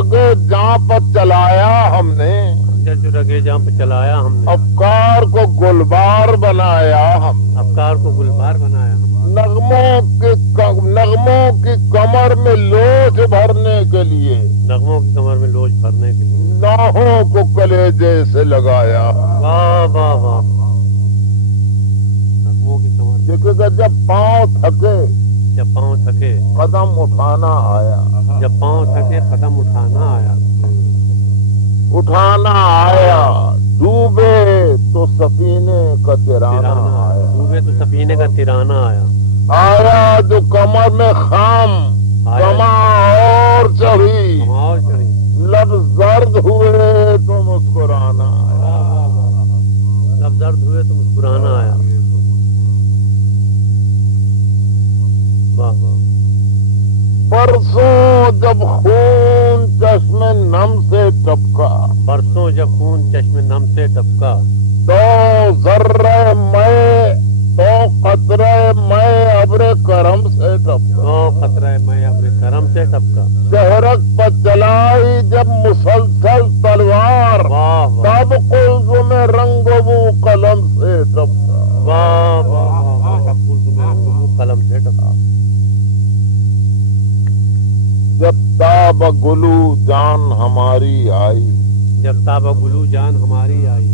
رگے جاں پر چلایا ہم نے، جو رگے جہاں پہ چلایا ہم نے، افکار کو گلبار بنایا ہم نے، افکار کو گلبار بنایا ہم نے، نغموں کی کمر میں لوچ بھرنے کے لیے، نغموں کی کمر میں لوچ بھرنے کے لیے، ناہوں کو کلیجے سے لگایا۔ واہ واہ واہ، نغموں کی کمر میں، دیکھے گا جب پاؤں تھکے جب پاؤں تھکے قدم اٹھانا آیا، جب پاؤں تھکے قدم اٹھانا آیا، اٹھانا آیا، ڈوبے تو سفینے کا ترانا آیا، ڈوبے تو سفینے کا ترانا آیا، آیا جو کمر میں خام کما اور چڑھی، اور چڑھی، لب زرد ہوئے تو مسکرانا آیا، لب درد ہوئے تو مسکرانا آیا، واہ واہ، برسوں جب خون چشم نم سے ٹپکا، برسوں جب خون چشم نم سے ٹپکا، تو ذرہ میں تو قطرہ میں ابر کرم سے ٹپکا، تو خطرہ میں اپنے کرم سے ٹپکا، شہرک پر چلائی جب مسلسل تلوار، واہ واہ، تب قلب میں رنگ بو قلم سے ٹپکا، واہ واہ واہ، تب قلم سے ٹپکا، جب تاب گلو جان ہماری آئی، جب تابہ گلو جان ہماری آئی،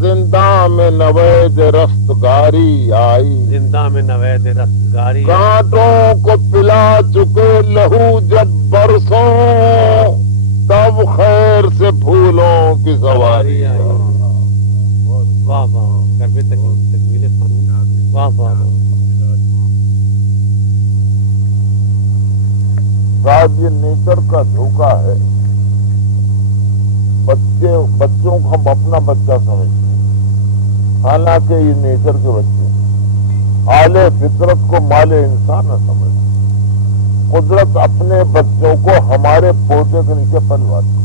زندہ میں نوید رستگاری آئی، زندہ میں نوید رستگاری آئی، کانٹوں کو پلا چکے لہو جب برسوں، تب خیر سے پھولوں کی سواری آئی، آئی، واہ واہ، کربے تکمیل فن، واہ واہ، صاحب یہ نیچر کا دھوکہ ہے، بچوں کو ہم اپنا بچہ سمجھتے ہیں، حالانکہ یہ نیچر کے بچے ہیں، اعلی فطرت کو مال انسان نہ سمجھ، قدرت اپنے بچوں کو ہمارے پوتے کے نیچے پلواتی،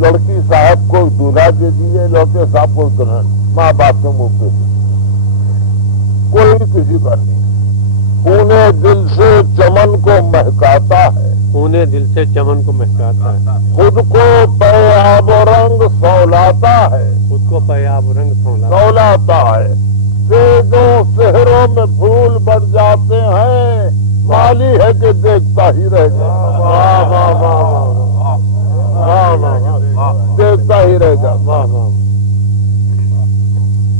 لڑکی صاحب کو دولہا دے دیے، لڑکے صاحب کو دلہن، ماں باپ کے منہ پہ کوئی کسی کا نہیں، پونے دل سے چمن کو مہکاتا ہے، پونے دل سے چمن کو مہکاتا ہے، خود کو پیاب و رنگ سولاتا ہے، خود کو پیاب رنگ سولاتا ہے، سیجوں سہروں میں پھول بڑھ جاتے ہیں، مالی ہے کہ دیکھتا ہی رہ جاتا، واہ واہ واہ واہ، دیکھتا ہی رہ جاتا، واہ واہ،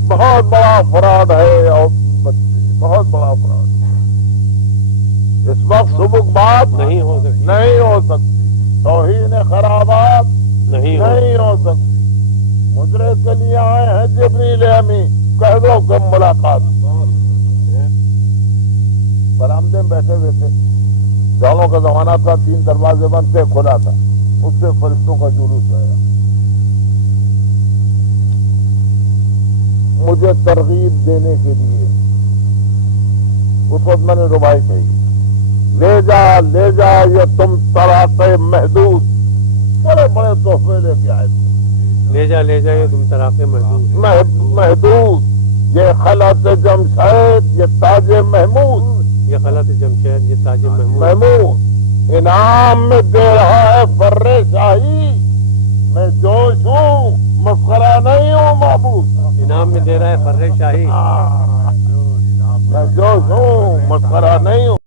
بہت بڑا فراڈ ہے، اور بچے بہت بڑا فراڈ، اس وقت سبک بات نہیں ہو سکتی، نہیں ہو سکتی، توہین خرابات نہیں ہو سکتی، مجرے کے لیے آئے ہیں جبریل امی، کہہ دو کہ ملاقات، برآمدے میں بیٹھے ہوئے تھے، جالوں کا زمانہ تھا، 3 دروازے بند تھے، کھلا تھا، اس سے فرشتوں کا جلوس آیا، مجھے ترغیب دینے کے لیے، اس وقت میں نے ربائی کہی، لے جا یہ تم تراقے محدود، بڑے بڑے تحفے لے کے آئے تھے، لے جا یہ تم تراقے محدود، یہ خلعت جمشید، یہ تاج محمود، یہ خلعت جمشید، یہ تاج محمود، انعام میں دے رہا ہے فر شاہی، میں جوش ہوں، مسخرہ نہیں ہوں معبود، انعام میں دے رہا ہے فر شاہی، میں جوش ہوں، مسخرہ نہیں ہوں۔